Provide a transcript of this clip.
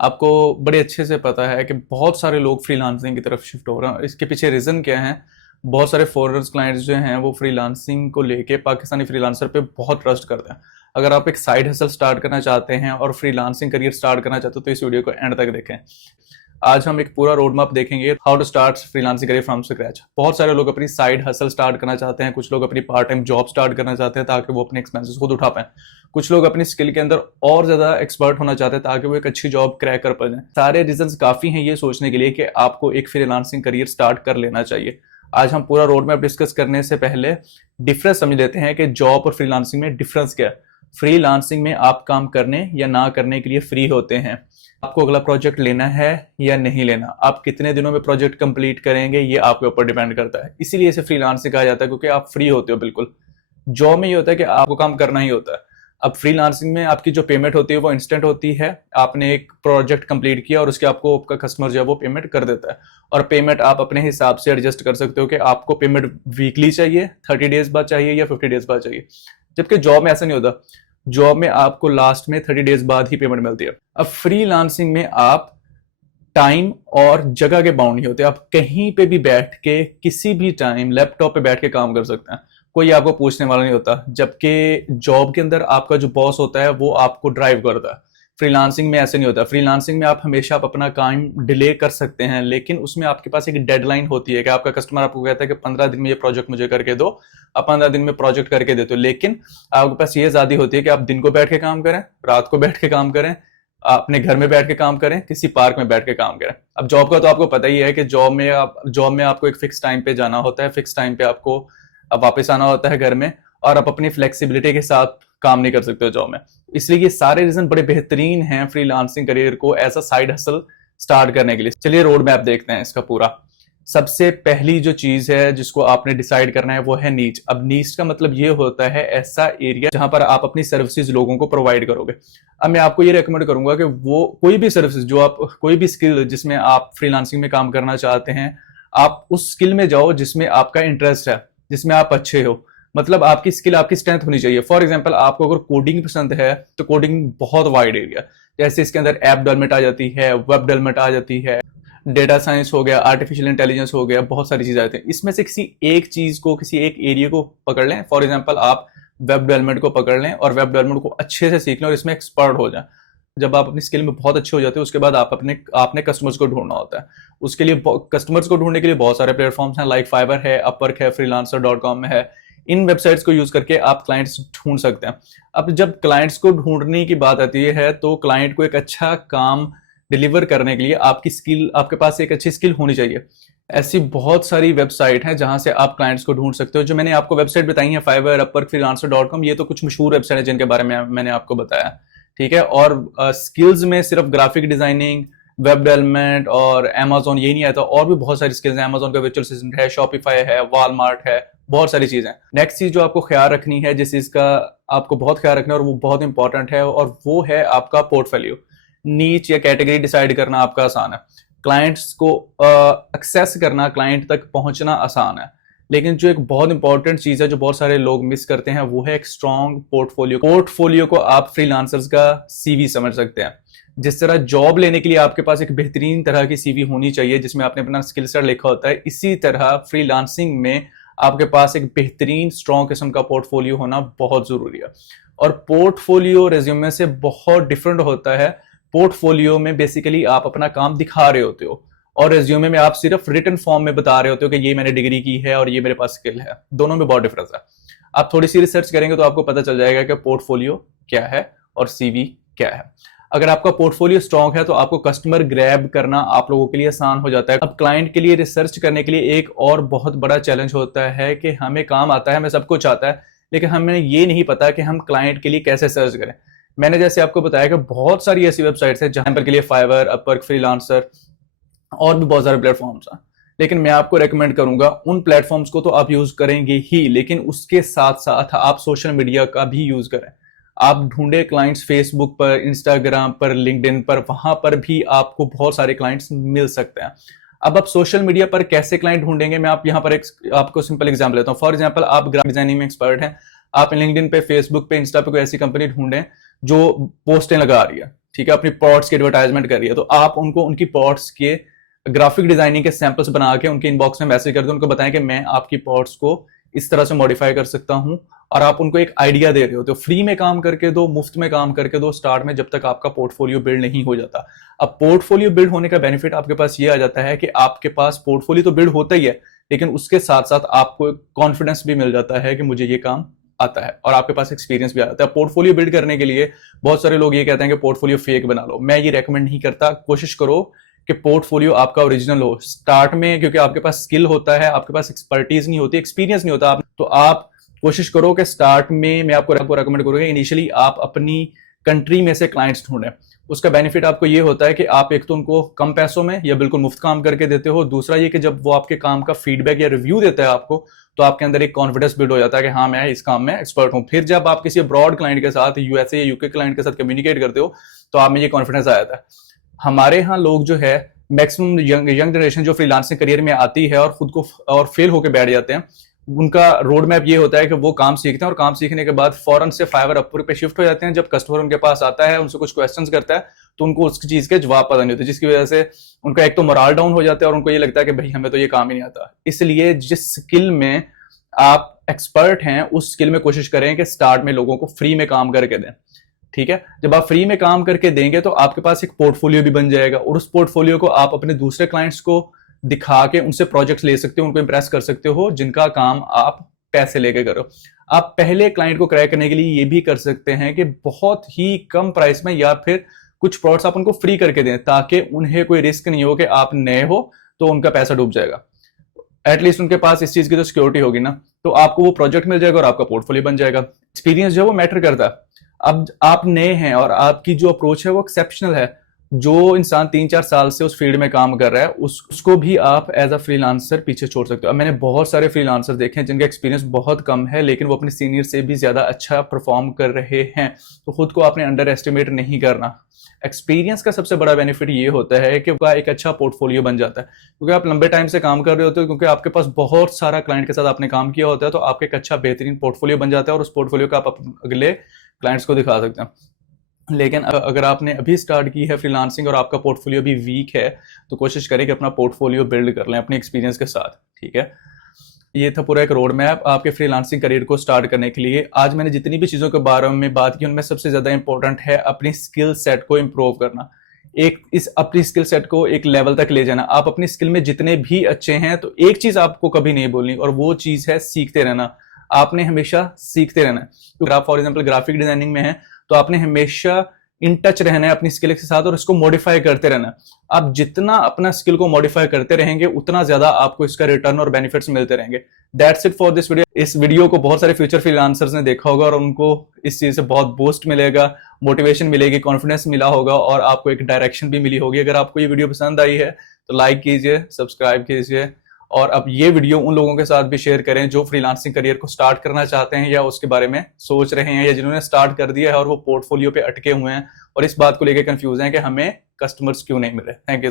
आपको बड़े अच्छे से पता है कि बहुत सारे लोग फ्रीलांसिंग की तरफ शिफ्ट हो रहे हैं। इसके पीछे रीज़न क्या है? बहुत सारे फॉरेनर्स क्लाइंट्स जो हैं वो फ्रीलांसिंग को लेके पाकिस्तानी फ्रीलांसर पे बहुत ट्रस्ट करते हैं। अगर आप एक साइड हसल स्टार्ट करना चाहते हैं और फ्रीलांसिंग करियर स्टार्ट करना चाहते हो तो इस वीडियो को एंड तक देखें। आज हम एक पूरा रोड मैप देखेंगे, how to start freelancing career from scratch. बहुत सारे लोग अपनी साइड हसल स्टार्ट करना चाहते हैं, कुछ लोग अपनी पार्ट टाइम जॉब स्टार्ट करना चाहते हैं ताकि वो अपने एक्सपेंसेस खुद उठा पाएं। कुछ लोग अपनी स्किल के अंदर और ज्यादा एक्सपर्ट होना चाहते हैं ताकि वो एक अच्छी जॉब क्रैक कर पाए। सारे रीजंस काफी हैं ये सोचने के लिए कि आपको एक फ्रीलांसिंग करियर स्टार्ट कर लेना चाहिए। आज हम पूरा रोड मैप डिस्कस करने से पहले डिफरेंस समझ लेते हैं कि जॉब और फ्रीलांसिंग में डिफरेंस क्या है। फ्रीलांसिंग में आप काम करने या ना करने के लिए फ्री होते हैं। आपको अगला प्रोजेक्ट लेना है या नहीं लेना, आप कितने दिनों में प्रोजेक्ट कंप्लीट करेंगे ये आपके ऊपर डिपेंड करता है। इसीलिए इसे फ्रीलांसिंग कहा जाता है क्योंकि आप फ्री होते हो बिल्कुल। जॉब में ये होता है कि आपको काम करना ही होता है। अब फ्रीलांसिंग में आपकी जो पेमेंट होती है वो इंस्टेंट होती है। आपने एक प्रोजेक्ट कंप्लीट किया और उसके आपको आपका कस्टमर जो है वो पेमेंट कर देता है, और पेमेंट आप अपने हिसाब से एडजस्ट कर सकते हो कि आपको पेमेंट वीकली चाहिए, 30 डेज बाद चाहिए या 50 डेज बाद चाहिए। जबकि जॉब में ऐसा नहीं होता। जॉब में आपको लास्ट में 30 डेज बाद ही पेमेंट मिलती है। अब फ्रीलांसिंग में आप टाइम और जगह के बाउंड नहीं होते। आप कहीं पे भी बैठ के किसी भी टाइम लैपटॉप पे बैठ के काम कर सकते हैं, कोई आपको पूछने वाला नहीं होता। जबकि जॉब के अंदर आपका जो बॉस होता है वो आपको ड्राइव करता है। फ्रीलांसिंग में ऐसे नहीं होता। फ्रीलांसिंग में आप हमेशा अपना काम डिले कर सकते हैं, लेकिन उसमें आपके पास एक डेडलाइन होती है कि आपका कस्टमर आपको कहता है कि 15 दिन में ये प्रोजेक्ट मुझे करके दो, आप 15 दिन में प्रोजेक्ट करके देते हो। लेकिन आपके पास ये आजादी होती है कि आप दिन को बैठ के काम करें, रात को बैठ के काम करें, अपने घर में बैठ के काम करें, किसी पार्क में बैठ के काम करें। अब जॉब का तो आपको पता ही है कि जॉब में आपको एक फिक्स टाइम पे जाना होता है, फिक्स टाइम पे आपको अब वापस आना होता है घर में, और आप अपनी फ्लेक्सिबिलिटी के साथ काम नहीं कर सकते हो जॉब में। इसलिए ये सारे रीजन बड़े बेहतरीन हैं फ्रीलांसिंग करियर को as a side hustle start करने के लिए। चलिए रोड मैप देखते हैं इसका पूरा। सबसे पहली जो चीज है जिसको आपने डिसाइड करना है वो है नीच। अब नीच का मतलब ये होता है ऐसा एरिया जहां पर आप अपनी सर्विसेज लोगों को प्रोवाइड करोगे। अब मैं आपको ये रेकमेंड करूंगा कि वो कोई भी सर्विसेज जो आप, कोई भी स्किल जिसमें आप फ्रीलांसिंग में काम करना चाहते हैं, आप उस स्किल में जाओ जिसमें आपका इंटरेस्ट है, जिसमें आप अच्छे हो। मतलब आपकी स्किल आपकी स्ट्रेंथ होनी चाहिए। फॉर एग्जांपल आपको अगर कोडिंग पसंद है तो कोडिंग बहुत वाइड एरिया, जैसे इसके अंदर ऐप डेवलपमेंट आ जाती है, वेब डेवलपमेंट आ जाती है, डेटा साइंस हो गया, आर्टिफिशियल इंटेलिजेंस हो गया, बहुत सारी चीजें आती हैं। इसमें से किसी एक चीज को, किसी एक एरिया को पकड़ लें। फॉर एग्जांपल आप वेब डेवलपमेंट को पकड़ लें और वेब डेवलपमेंट को अच्छे से सीख लें और इसमें एक्सपर्ट हो जाए। जब आप अपनी स्किल में बहुत अच्छे हो जाते हैं उसके बाद आपने कस्टमर्स को ढूंढना होता है। उसके लिए कस्टमर्स को ढूंढने के लिए बहुत सारे प्लेटफॉर्म्स हैं, लाइक फाइवर है, अपवर्क है, freelancer.com में है। इन वेबसाइट्स को यूज करके आप क्लाइंट्स ढूंढ सकते हैं। अब जब क्लाइंट्स को ढूंढने की बात आती है तो क्लाइंट को एक अच्छा काम डिलीवर करने के लिए आपकी स्किल, आपके पास एक अच्छी स्किल होनी चाहिए। ऐसी बहुत सारी वेबसाइट हैं जहां से आप क्लाइंट्स को ढूंढ सकते हो। जो मैंने आपको वेबसाइट बताई है, फाइवर, अपवर्क, freelancer.com, ये तो कुछ मशहूर वेबसाइट है जिनके बारे में मैंने आपको बताया, ठीक है। और स्किल्स में सिर्फ ग्राफिक डिजाइनिंग, वेब डेवलपमेंट और अमेजोन ये नहीं आता, और भी बहुत सारी स्किल्स हैं। अमेजोन का वर्चुअल असिस्टेंट है, शॉपिफाई है, वॉलमार्ट है, बहुत सारी चीजें। नेक्स्ट चीज जो आपको ख्याल रखनी है, जिस चीज का आपको बहुत ख्याल रखना है और वो बहुत इंपॉर्टेंट है, और वो है आपका पोर्टफोलियो। नीच या कैटेगरी डिसाइड करना आपका आसान है, क्लाइंट्स को एक्सेस करना, क्लाइंट तक पहुंचना आसान है। लेकिन जो एक बहुत इंपॉर्टेंट चीज है जो बहुत सारे लोग मिस करते हैं वो है एक स्ट्रॉन्ग पोर्टफोलियो। पोर्टफोलियो को आप फ्रीलांसर्स का सीवी समझ सकते हैं। जिस तरह जॉब लेने के लिए आपके पास एक बेहतरीन तरह की सीवी होनी चाहिए जिसमें आपने अपना स्किल सेट लिखा होता है, इसी तरह फ्रीलांसिंग में आपके पास एक बेहतरीन स्ट्रॉन्ग किस्म का पोर्टफोलियो होना बहुत जरूरी है। और पोर्टफोलियो रेज्यूमे से बहुत डिफरेंट होता है। पोर्टफोलियो में बेसिकली आप अपना काम दिखा रहे होते हो, और रेज्यूमे में आप सिर्फ रिटन फॉर्म में बता रहे होते हो कि ये मैंने डिग्री की है और ये मेरे पास स्किल है। दोनों में बहुत डिफरेंस है। आप थोड़ी सी रिसर्च करेंगे तो आपको पता चल जाएगा कि पोर्टफोलियो क्या है और सीवी क्या है। अगर आपका पोर्टफोलियो स्ट्रांग है तो आपको कस्टमर ग्रैब करना आप लोगों के लिए आसान हो जाता है। अब क्लाइंट के लिए रिसर्च करने के लिए एक और बहुत बड़ा चैलेंज होता है कि हमें काम आता है, हमें सब कुछ आता है, लेकिन हमें ये नहीं पता कि हम क्लाइंट के लिए कैसे सर्च करें। मैंने जैसे आपको बताया कि बहुत सारी ऐसी वेबसाइट्स हैं जहां पर के लिए फाइवर, अपवर्क, फ्रीलांसर और भी बहुत सारे प्लेटफॉर्म्स हैं, लेकिन मैं आपको रेकमेंड करूंगा उन प्लेटफॉर्म्स को तो आप यूज करेंगे ही, लेकिन उसके साथ साथ आप सोशल मीडिया का भी यूज करें। आप ढूंढे क्लाइंट्स फेसबुक पर, इंस्टाग्राम पर, लिंक्डइन पर, वहां पर भी आपको बहुत सारे क्लाइंट्स मिल सकते हैं। अब आप सोशल मीडिया पर कैसे क्लाइंट ढूंढेंगे, मैं आप यहाँ पर आपको सिंपल एग्जाम्पल लेता हूँ। फॉर एग्जाम्पल आप ग्राफिक डिजाइनिंग में एक्सपर्ट हैं, आप लिंक्डइन पे, फेसबुक पे, इंस्टा पे कोई ऐसी कंपनी ढूंढें जो पोस्टें लगा रही है, ठीक है, अपनी प्रोडक्ट्स की एडवर्टाइजमेंट कर रही है, तो आप उनको उनकी प्रोडक्ट्स के ग्राफिक डिजाइनिंग के सैंपल्स बना के उनके इनबॉक्स में मैसेज कर दो, उनको बताएं कि मैं आपकी प्रोडक्ट्स को इस तरह से मॉडिफाई कर सकता हूं, और आप उनको एक आइडिया दे रहे हो। तो फ्री में काम करके दो, मुफ्त में काम करके दो स्टार्ट में, जब तक आपका पोर्टफोलियो बिल्ड नहीं हो जाता। अब पोर्टफोलियो बिल्ड होने का बेनिफिट आपके पास ये आ जाता है कि आपके पास पोर्टफोलियो तो बिल्ड होता ही है, लेकिन उसके साथ साथ आपको कॉन्फिडेंस भी मिल जाता है कि मुझे ये काम आता है, और आपके पास एक्सपीरियंस भी आ जाता है। पोर्टफोलियो बिल्ड करने के लिए बहुत सारे लोग ये कहते हैं कि पोर्टफोलियो फेक बना लो, मैं ये रेकमेंड नहीं करता। कोशिश करो कि पोर्टफोलियो आपका ओरिजिनल हो स्टार्ट में, क्योंकि आपके पास स्किल होता है, आपके पास एक्सपर्टीज नहीं होती, एक्सपीरियंस नहीं होता, तो आप कोशिश करो कि स्टार्ट में मैं आपको रेकमेंड करूंगा इनिशियली आप अपनी कंट्री में से क्लाइंट्स ढूंढें। उसका बेनिफिट आपको ये होता है कि आप एक तो उनको कम पैसों में या बिल्कुल मुफ्त काम करके देते हो, दूसरा ये कि जब वो आपके काम का फीडबैक या रिव्यू देता है आपको, तो आपके अंदर एक कॉन्फिडेंस बिल्ड हो जाता है कि हाँ मैं इस काम में एक्सपर्ट हूं। फिर जब आप किसी ब्रॉड क्लाइंट के साथ, यूएसए या यूके क्लाइंट के साथ कम्युनिकेट करते हो, तो आप में ये कॉन्फिडेंस आ जाता है। हमारे यहाँ लोग जो है मैक्सिमम यंग जनरेशन जो फ्रीलांसिंग करियर में आती है और खुद को और फेल होकर बैठ जाते हैं, उनका रोड मैप ये होता है कि वो काम सीखते हैं और काम सीखने के बाद फौरन से फाइवर अपवर्क पे शिफ्ट हो जाते हैं। जब कस्टमर उनके पास आता है, उनसे कुछ क्वेश्चंस करता है, तो उनको उस चीज के जवाब पता नहीं होते, जिसकी वजह से उनका एक तो मोरल डाउन हो जाता है और उनको ये लगता है कि भाई हमें तो ये काम ही नहीं आता। इसलिए जिस स्किल में आप एक्सपर्ट हैं उस स्किल में कोशिश करें कि स्टार्ट में लोगों को फ्री में काम करके दें। ठीक है, जब आप फ्री में काम करके देंगे तो आपके पास एक पोर्टफोलियो भी बन जाएगा, और उस पोर्टफोलियो को आप अपने दूसरे क्लाइंट्स को दिखा के उनसे प्रोजेक्ट्स ले सकते हो, उनको इंप्रेस कर सकते हो, जिनका काम आप पैसे लेके करो। आप पहले क्लाइंट को क्रैक करने के लिए ये भी कर सकते हैं कि बहुत ही कम प्राइस में या फिर कुछ प्रोडक्ट्स आप उनको फ्री करके दें, ताकि उन्हें कोई रिस्क नहीं हो कि आप नए हो तो उनका पैसा डूब जाएगा। एटलीस्ट उनके पास इस चीज की तो सिक्योरिटी होगी ना, तो आपको वो प्रोजेक्ट मिल जाएगा और आपका पोर्टफोलियो बन जाएगा। एक्सपीरियंस जो है वो मैटर करता है। अब आप नए हैं और आपकी जो अप्रोच है वो एक्सेप्शनल है, जो इंसान 3-4 साल से उस फील्ड में काम कर रहा है उसको भी आप एज अ फ्रीलांसर पीछे छोड़ सकते हो। अब मैंने बहुत सारे फ्रीलांसर देखे हैं जिनका एक्सपीरियंस बहुत कम है, लेकिन वो अपने सीनियर से भी ज्यादा अच्छा परफॉर्म कर रहे हैं। तो खुद को आपने अंडर एस्टिमेट नहीं करना। एक्सपीरियंस का सबसे बड़ा बेनिफिट ये होता है कि उसका एक अच्छा पोर्टफोलियो बन जाता है, क्योंकि आप लंबे टाइम से काम कर रहे होते हो, क्योंकि आपके पास बहुत सारा क्लाइंट के साथ आपने काम किया होता है, तो आपका एक अच्छा बेहतरीन पोर्टफोलियो बन जाता है और उस पोर्टफोलियो का आप अगले क्लाइंट्स को दिखा सकते हैं। लेकिन अगर आपने अभी स्टार्ट की है फ्रीलांसिंग और आपका पोर्टफोलियो भी वीक है, तो कोशिश करें कि अपना पोर्टफोलियो बिल्ड कर लें अपने एक्सपीरियंस के साथ। ठीक है, ये था पूरा एक रोड मैप आपके फ्रीलांसिंग करियर को स्टार्ट करने के लिए। आज मैंने जितनी भी चीज़ों के बारे में बात की, उनमें सबसे ज़्यादा इंपॉर्टेंट है अपनी स्किल सेट को इम्प्रूव करना, अपनी स्किल सेट को एक लेवल तक ले जाना। आप अपनी स्किल में जितने भी अच्छे हैं, तो एक चीज़ आपको कभी नहीं बोलनी, और वो चीज़ है सीखते रहना। आपने हमेशा सीखते रहना है। तो आप फॉर एग्जाम्पल ग्राफिक डिजाइनिंग में है, तो आपने हमेशा इन टच रहना है अपनी स्किल के साथ और इसको मॉडिफाई करते रहना है। आप जितना अपना स्किल को मॉडिफाई करते रहेंगे, उतना ज्यादा आपको इसका रिटर्न और बेनिफिट्स मिलते रहेंगे। That's it for this video. इस वीडियो को बहुत सारे फ्यूचर फ्रीलांसर्स ने देखा होगा और उनको इस चीज से बहुत बूस्ट मिलेगा, मोटिवेशन मिलेगी, कॉन्फिडेंस मिला होगा और आपको एक डायरेक्शन भी मिली होगी। अगर आपको ये वीडियो पसंद आई है तो लाइक कीजिए, सब्सक्राइब कीजिए, और अब ये वीडियो उन लोगों के साथ भी शेयर करें जो फ्रीलांसिंग करियर को स्टार्ट करना चाहते हैं या उसके बारे में सोच रहे हैं, या जिन्होंने स्टार्ट कर दिया है और वो पोर्टफोलियो पे अटके हुए हैं और इस बात को लेकर कंफ्यूज हैं कि हमें कस्टमर्स क्यों नहीं मिले। Thank you.